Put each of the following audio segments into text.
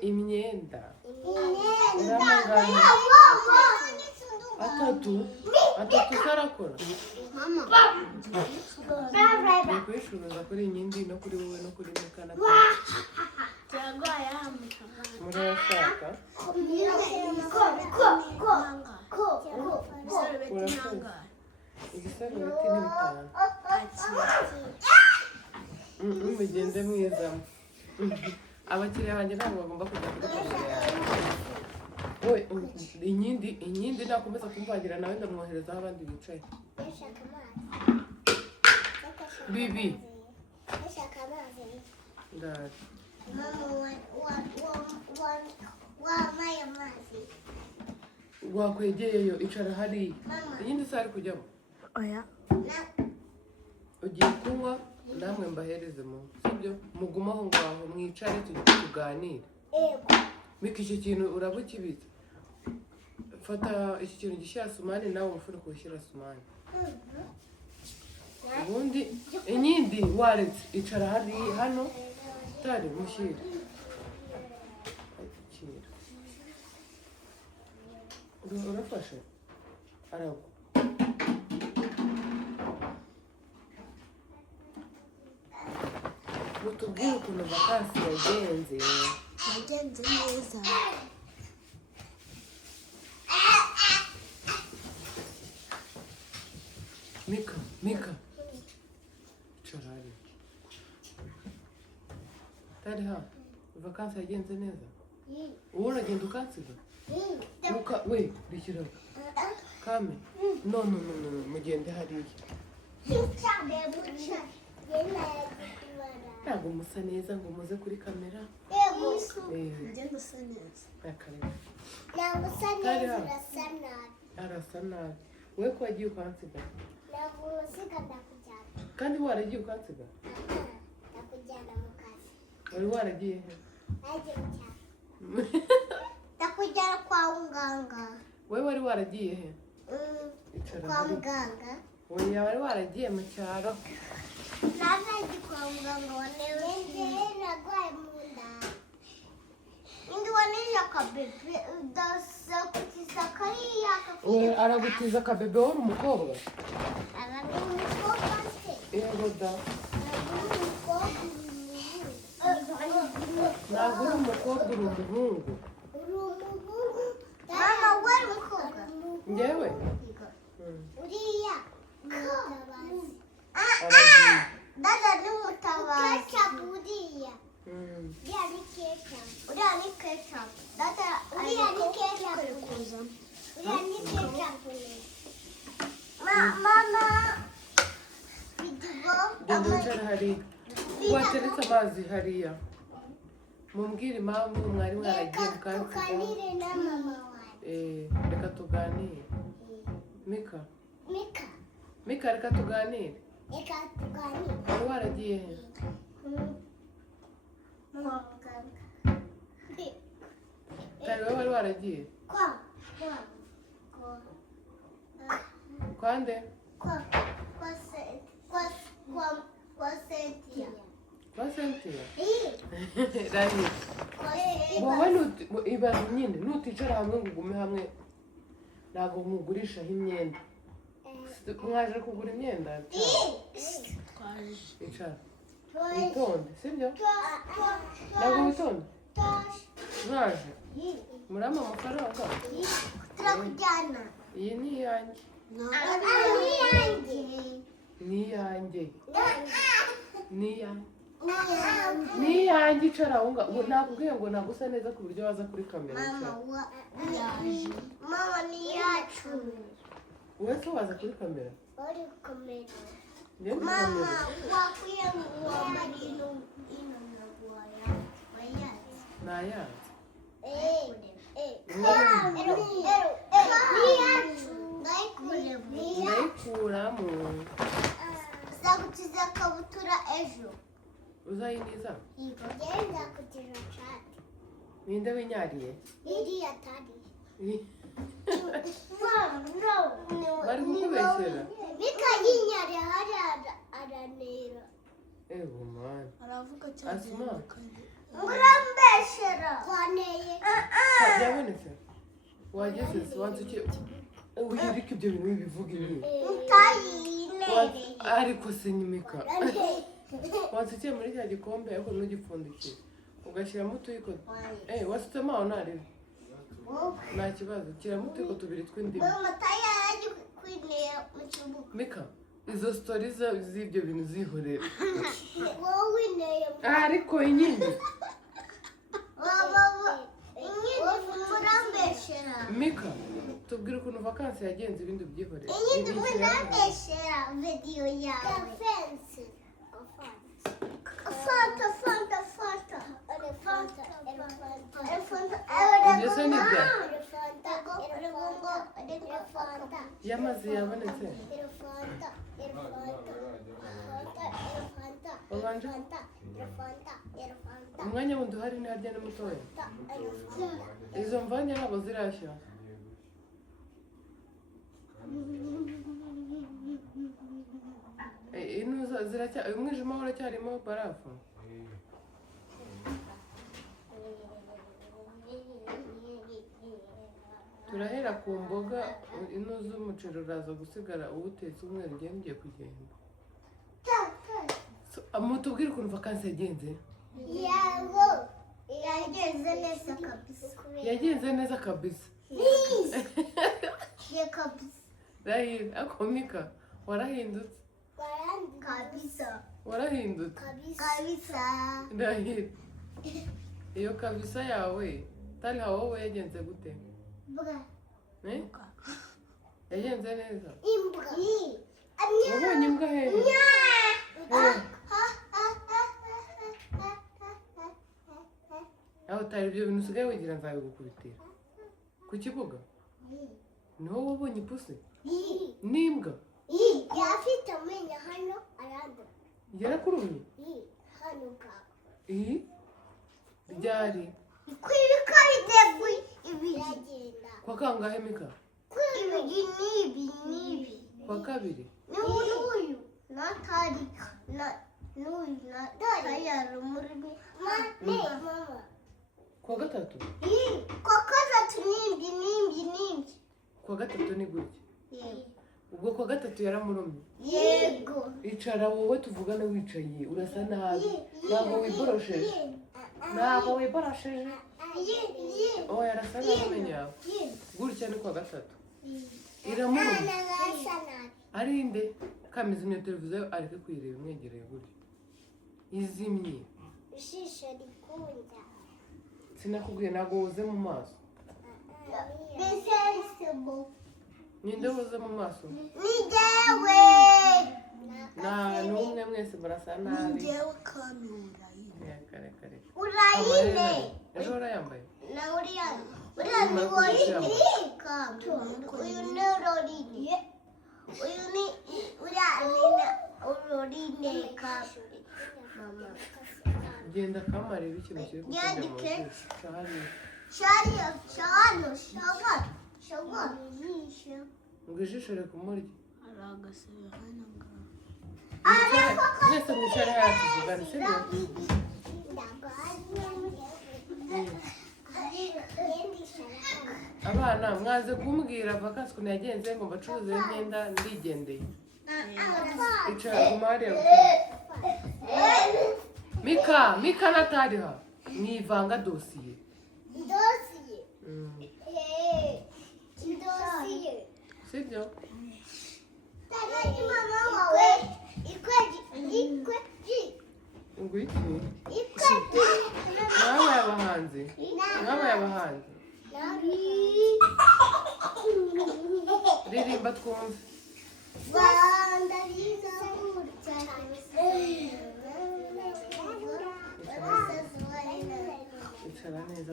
imyenda uramagana atatu sarakora mama kwishuruza kuri inyindi no kuri wowe no kuri mukana murashaka igisarubeti ni bitanu mugende mwiza abakiriya banjye ntabwo bagomba kujya kuri kamera yawe inyindi nakomeza kumvangira nawe ndamwoherezaho abandi bicaye bibi ndari wakwegeyeyo icara hariya inyindi sari kujyamo oya ugiye kunywa namwe mbahereze mu sibyo muguma aho ngaho mwicare tuganire mika iki kintu uraba ukibitse fata iki kintu gishyira sumani nawe umufuniko ushyira sumani ubundi inyindi waretse icara hano tari mushyire urafashe aragwa mutubwire ukuntu vakansi yagenze neza mika icara hariya tari ha vakansi yagenze neza ubu uragenda ukansiga we rishyiraho kame no mugende hariya ntabwo musa neza ngo muze kuri kamera ugenda usa neza ntabwo usa neza urasa nabi arasa nabi we ko wagiye ukansiga ntabwo usiga ndakujyana kandi waragiye ukansiga ndakujyana mu kazi wari waragiye he nagiye mu cyaro ndakujyana kwa muganga we wari waragiye he kwa muganga oya wari waragiye mu cyaro nazagiye kwa muganga wanewe narwaye mu nda indi waneje akabebe ndasakutiza kariya aragutiza akabebe wowe uri umukobwa arabe umukobwa se yego da ntabwo uri umukobwa uri umuhungu mama we uri umukobwa njyewe uriya aragiye dada ni umutabazi kecapu uriya uriya ni kecapu uriya ni kecapu dada uriya ni kecapu uriya ni kecapu mama bidigo genda wicara hariya wateretse amazi hariya mumbwire impamvu mwari mwaragiye mukansiga tuganire na mama wawe reka tuganire mika reka tuganire reka tuganire wari waragiye he kare wowe wari waragiye kwande kwa Cynthia kwa Cynthia rani wowe ibaze nyine nuticara hamwe ngo ugume hamwe ntabwo mugurishaho imyenda mwaje kugura imyenda icara witonde sibyo ntabwo witonde mwaje murama amafaranga turakujyana iyi ni iyanjye ni iyanjye icara aho ngaho nakubwiye ngo nagusa neza ku buryo waza kuri kamera mama ni yacu wowe se waza kuri kamera uri kamera mama wakwiye wambara ino ntabwo wayazi nayazi ndayikuramo uzagutiza akabutura ejo uzayiniza ngenda kugira chat ninde winyariye iriya tari bari kukubeshyera bikayinyare hari aranera ewe mwana aravuga cyane asma murambeshyera kwa wageze se wanzukiye ubu yereka ibyo bintu bibivuga ibi ariko se nyimika wanzukiye muri cya gikombe ariko ntugipfundikiye ugashyiramo utuyiko wasutsemo aho ntarebe nta kibazo shyiramo utuyiko tubiri tw'indimu mika izo sitori z'ibyo bintu zihorera ariko inyingi mika tubwire ukuntu vakansi yagenze ibindi byihorera inyingi murambeshera video yawe ibyo se ni ibya y'amazi yabonetse ubanje umwanya wundi uhari ni harya ni mutoya izo mvange ntabwo zirashya umwijima uracyarimo barafu turahera ku mboga ino z'umuceri uraza gusigara uwutetse umweru ngiye mugiye kugenda mutubwire ukuntu vakansi yagenze yagenze neza kabisa yagenze neza kabisa rahira akomika warahindutse kabisa warahindutse kabisa rahira iyo kabisa yawe tari wowe yagenze gute yagenze neza imbwa wabonye imbwa hehe aho utari ibyo bintu usigaye wigira nzabigukubitira ku kibuga niho wabonye ipusi n'imbwa yafite amenyo hano aranda yarakurumye hano bwawe ryari kwibika biteguye ibiragenda kwa kangahe mika ibigi n'ibi kwa kabiri n'uyu natari n'uyu natari yarumurimi mama kwa gatatu kwa gatatu nimbi kwa gatatu ni gutya ubwo kwa gatatu yaramurumye yego icara wowe tuvugana wicaye urasa nabi ntabwo wiborosheje oya arasa nabi amenyo yawe gutya ni kwa gatatu iramurumye ari inde kamizimya televiziyo areke kuyireba imwegereye gutya izimye ijisho rikunda sinakubwiye ntabwo wuze mu maso ninde wuze mu maso ni jyewe nta n'umwe mwese murasa nabi njyewe kandi urayine urayine ejo warayambaye na uriya ni woyine uyu ni urorine uyu ni uriya ni urorine mama genda kamareba ikintu kiri kujya mu jisho ngo ijisho rikumurye hari agasebe hano ngaho mwese mwicare hariya tuvugane sibyo abana mwaze kumbwira vakansi ukuntu yagenze ngo mbacuruze imyenda ndigendeye icara guma hariya mika natariha mwivanga dosiye sibyo ngo iki mwabaye abahanzi ririmba twumve icara neza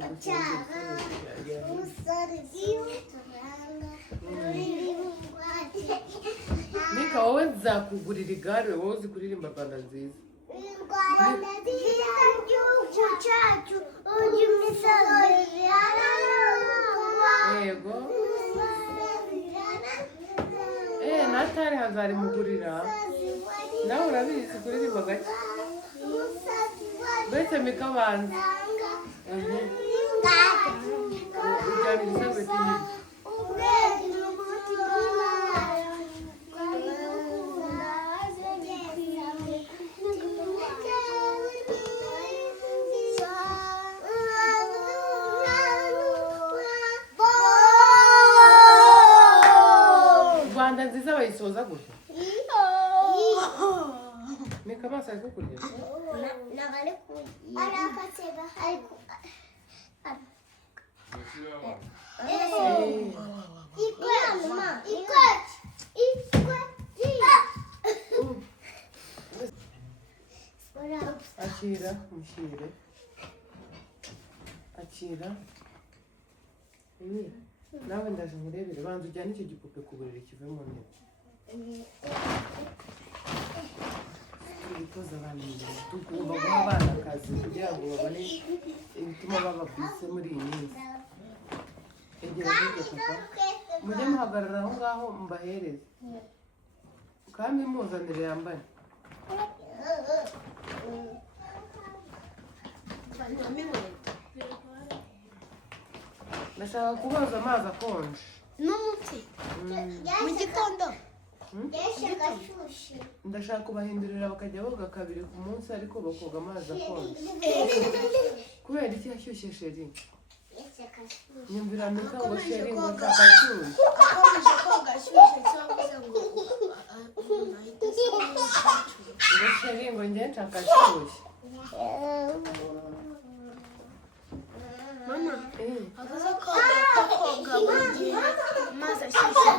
mika wowe nzakugurira igare wowe uzi kuririmba Rwanda nziza Rwanda nziza gihugu cyacu ujya imisozi yego natari hazarimugurira nawe urabizi kuririmba gake mbese mika abanza ujya tuganiriza beti Rwanda nziza bayisoza gutya Mika amaso ari kukurya nagare ku arakatega ariko Akira mushyire akira nawe ndaje nkurebere banza ujyane icyo gipupe ku buriri kive mu ntebe Tubitoza abana imbere tugomba guha abana akazi kugira ngo babone ibituma baba bise muri iyi minsi egera hirya papa mujye muhagarara aho ngaho mbahereze kandi muzanire yambaye ndashaka kuboza amazi akonje n'umuti mu gitondo ndashaka kubahindurira bakajya boga kabiri ku munsi ariko bakoga amazi akonje kubera iki hashyushye sheri nyumvira mika ngo sheri ngo kakashyushye akomeje koga ashyushye cyangwa se ngo umuntu ahita ngo sheri ngo njye nshaka ashyushye mama akaza koga buri gihe amazi ashyushye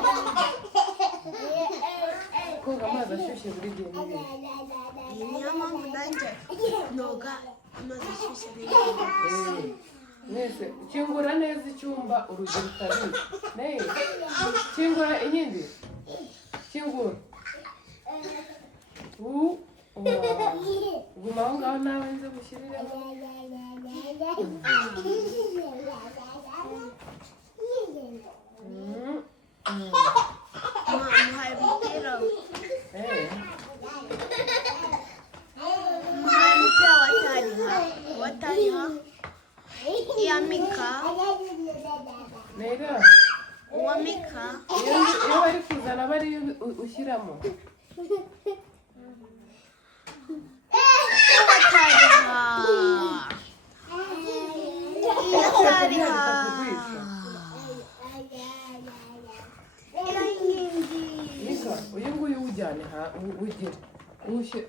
koga amazi ashyushye buri gihe n'ibindi niyo mpamvu nanjye noga amazi ashyushye mwese kingura neza icyumba urugero utabizi neza kingura inyindi kingura guma aho ngaho nawe nze gushyirireho muhaye umupira muhaye umupira watariha iya mika nera uwa mika iyo bari kuzana bariyo ushyiramo uyu nguyu ujyane ugire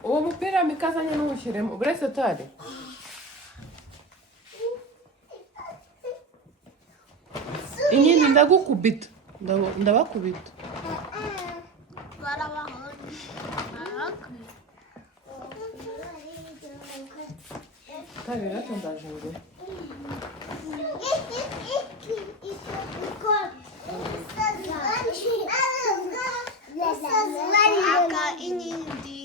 uwo mupira mikazanye n'uwushyiremo buretse tare inyindi ndagukubita ndabakubita tare rero ndaje imbere aka inyindi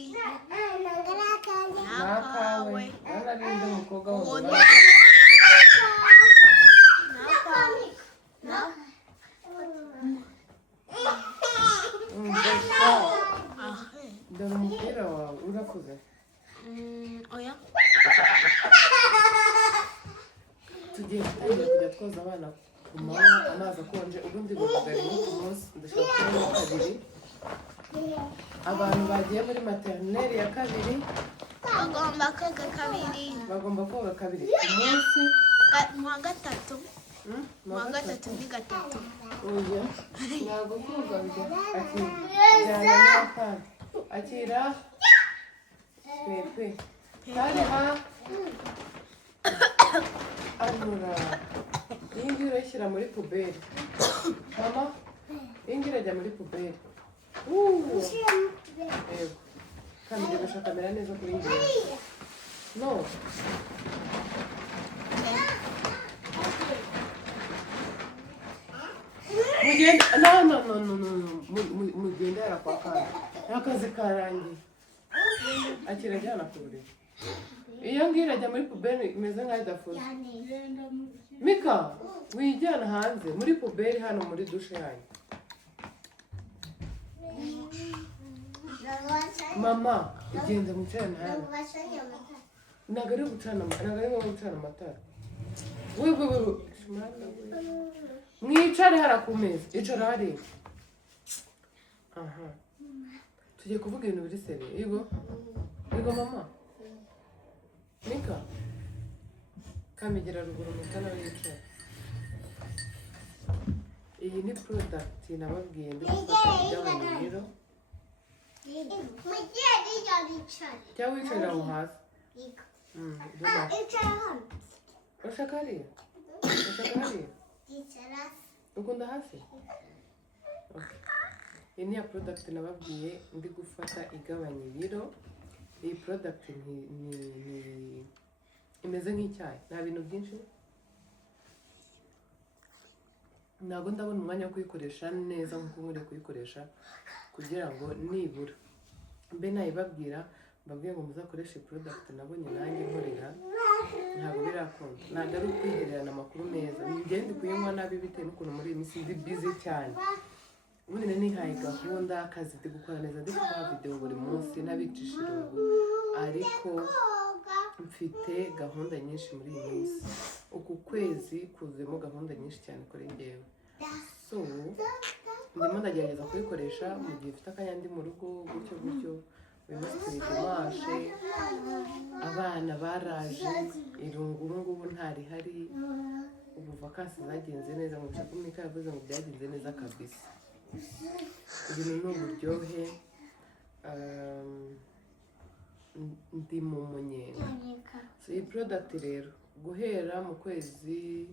nakawe nararinde umukobwa wundi dore umupira wawe urakuze oya tugiye gutangira kujya twoza abana ku manywa amazi akonje ubundi bavuga rimwe ku munsi ndashaka kubona kabiri abantu bagiye muri materineri ya kabiri bagomba koga kabiri bagomba koga kabiri ku munsi mu wa gatatu mu wa gatatu ni gatatu oya ntabwo koga bijya akijyana n'akana akira pepe kari ha anura iyi ngiyi urayishyira muri puberi mama iyi ngiyi irajya muri puberi yego kandi ugashaka kamera neza kuri njyewe no mugende yara kwa kana akazi karangiye akira ajyana ku buriri iyo ngiyo irajya muri puberi imeze nk'aho idafuze mika wijyana hanze muri puberi hano muri dushe yanyu mama igenda mucana hano ntabwo ari gucana amatara we mwicare hara ku meza icara hariya aha tugiye kuvuga ibintu biri seriye yego mama Mika kamegera ruguru Mika nawe yicaye iyi ni product nababwiye ndi gufata igabanya ibiro cyangwa wicarira aho hasi urashaka hariya ukunda hasi iyi ni ya product nababwiye ndi gufata igabanya ibiro iyi product imeze nk'icyayi nta bintu byinshi ntabwo ndabona umwanya wo kuyikoresha neza nk'uko nkwiye kuyikoresha kugira ngo nibura mbe nayibabwira mbabwiye ngo muzakoreshe iyi product nabonye nanjye nkorera ntabwo birakunda ntabwo ari ukwihererana amakuru meza ngende kuyinywa nabi bitewe n'ukuntu muri iyi minsi ndi busy cyane ubundi nihaye gahunda akazi ndi gukora neza ndi gukora video buri munsi n'abicisha irungu ariko mfite gahunda nyinshi muri iyi minsi uku kwezi kuzuyemo gahunda nyinshi cyane kuri njyewe so ndimo ndagerageza kuyikoresha mu gihe mfite akanya ndi mu rugo gutyo uyu munsi turi dimanche abana baraje irungu ubu ngubu ntarihari ubu vakansi zagenze neza mu bice Mika yavuze ngo byagenze neza kabisa ibintu ni uburyohe ndi mu munyenga so iyi product rero guhera mu kwezi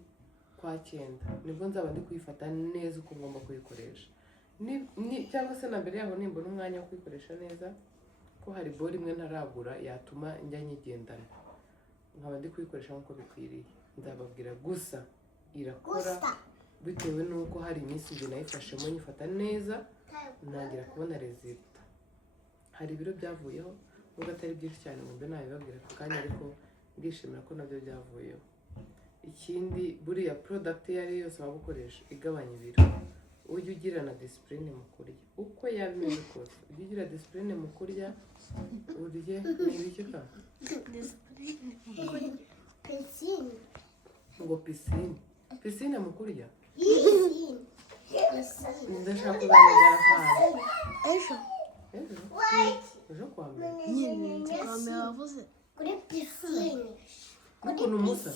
kwa 9 nibwo nzaba ndi kuyifata neza uko ngomba kuyikoresha cyangwa se na mbere yaho nimbona umwanya wo kuyikoresha neza ko hari bori imwe ntaragura yatuma njya nyigendana nkaba ndi kuyikoresha nk'uko bikwiriye nzababwira gusa irakora bitewe n'uko hari iminsi njye nayifashemo nyifata neza ntangira kubona resulta hari ibiro byavuyeho nubwo atari byinshi cyane ngo mbe nabibabwira ako kanya ariko ndishimira ko nabyo byavuyeho ikindi buriya product iyo ari yose waba ukoresha igabanya ibiro ujye ugira na discipline mu kurya uko yaba imeze kose ujye ugira discipline mu kurya urye n'ibiki ka ngo pisine mu kurya ndashaka kuzamugara hanze ejo kwa mbere wavuze kuri pisine ukuntu umusa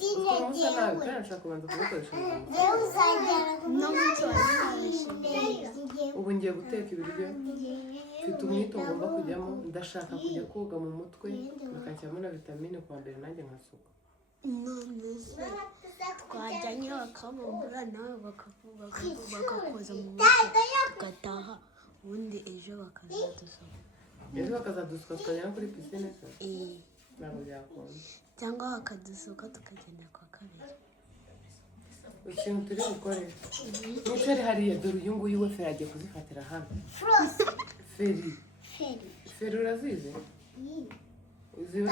nabi kandi nshaka kubanza kubikoresha ubu ngiye guteka ibiryo mfite umwito ngomba kujyamo ndashaka kujya koga mu mutwe bakashyiramo na vitamine kwa mbere nanjye nkasuka none se twajyanye bakamubura nawe bakakoza mu mutwe tugataha ubundi ejo bakazadusuka tukajya no kuri pisine se ntabwo byakunda cyangwa bakadusuka tukagenda kwa kabiri ikintu turi bukore wicare hariya dore uyu nguyu we feri agiye kuzifatira hano feri urazizi uziba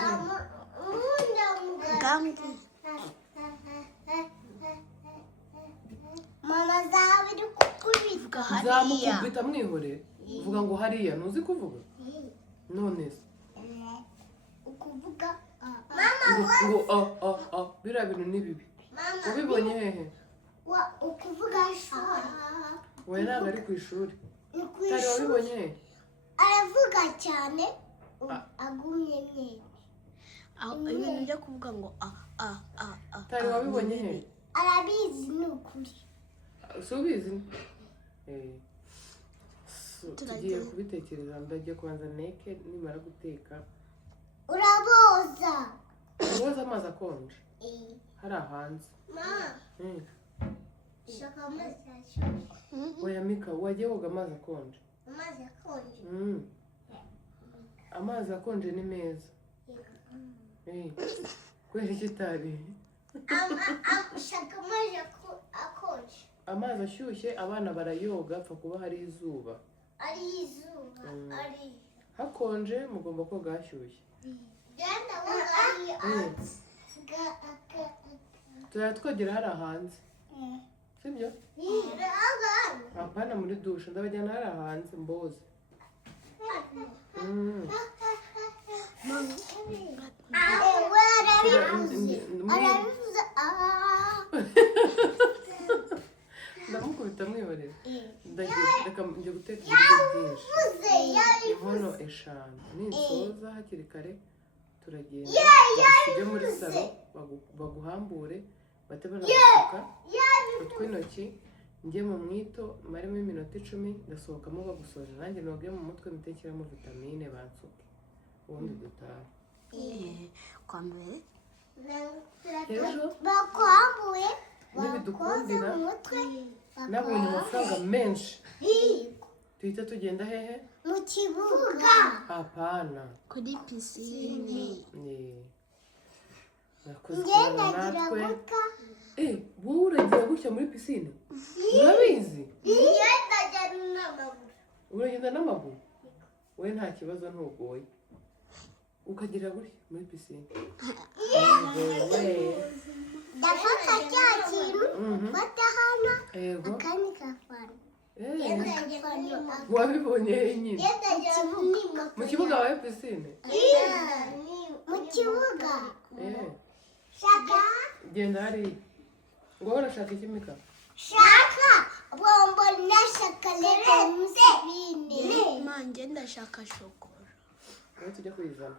mama zawe iri kukubita nzamukubita mwihorere uvuga ngo hariya ntuzi kuvuga none se ukuvuga ngo biriya bintu ni bibi ubibonye hehe ukuvuga ishuri wowe ntabwo ari ku ishuri utari wabibonye hehe aravuga cyane agumye mwene ibintu byo kuvuga ngo utari wabibonye hehe arabizi ni ukuri si ubizi tugiye kubitekereza ndagiye kubanza neke nimara guteka uraboza uboza amazi akonje hari hanze shaka amazi ashyushye oya Mika wagiye woga amazi akonje amazi akonje amazi akonje ni meza kubera iki utari shaka amazi akonje amazi ashyushye abana barayoga apfa kuba hari izuba ari izuba ari hakonje mugomba koga hashyushye tuzajya twogera hari hanze sibyo apana muri dushe ndabajyana hari hanze mboze arabivuze mwihorera reka njye guteka ibiryo byinshi inkono 5 ninsoza hakiri kare turagenda tujye muri salo baguhambure bate banasuka utw'intoki njye mu mwito marimo iminota 10 ndasohokamo bagusoje nanjye noge mu mutwe mutekeramo vitamine bansuke ubundi dutaha kwa mbere ejo bakwambuye nibidukundira nabonye amafaranga menshi tuhita tugenda hehe mu kibuga apana kuri pisine ngendagira gutya wowe uragira gutya muri pisine urabizi uragenda n'amaguru we nta kibazo ntugoye ukagira gutya muri pisine ndafata cya kintu mfata hano akandi kafana wabibonye nyine mu kibuga wawe pisine mu kibuga shaka genda hariya ngo urashaka iki Mika shaka bombo na shakalete musibine manje ndashaka shokora wowe tujya kuyizana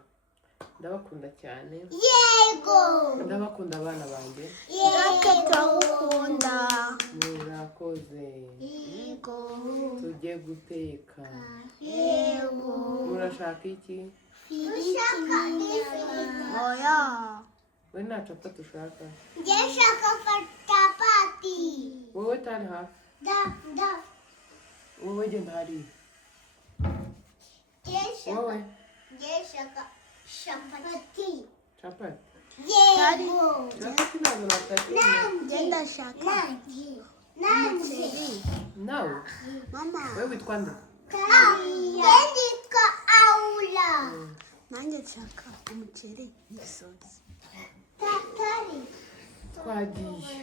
ndabakunda cyane yego ndabakunda abana banjye natwe turagukunda murakoze yego tujye guteka yego murashaka iki ushaka oya we nta capati ushaka njye shaka chapati wowe tari hafi da wowe genda hariya wowe njye shaka chapati capati yego capati ntabwo nataka njye ndashaka nanjye nawe mama wowe witwa nde yandika aula nanjye nshaka umuceri n'isosi tatari twagiye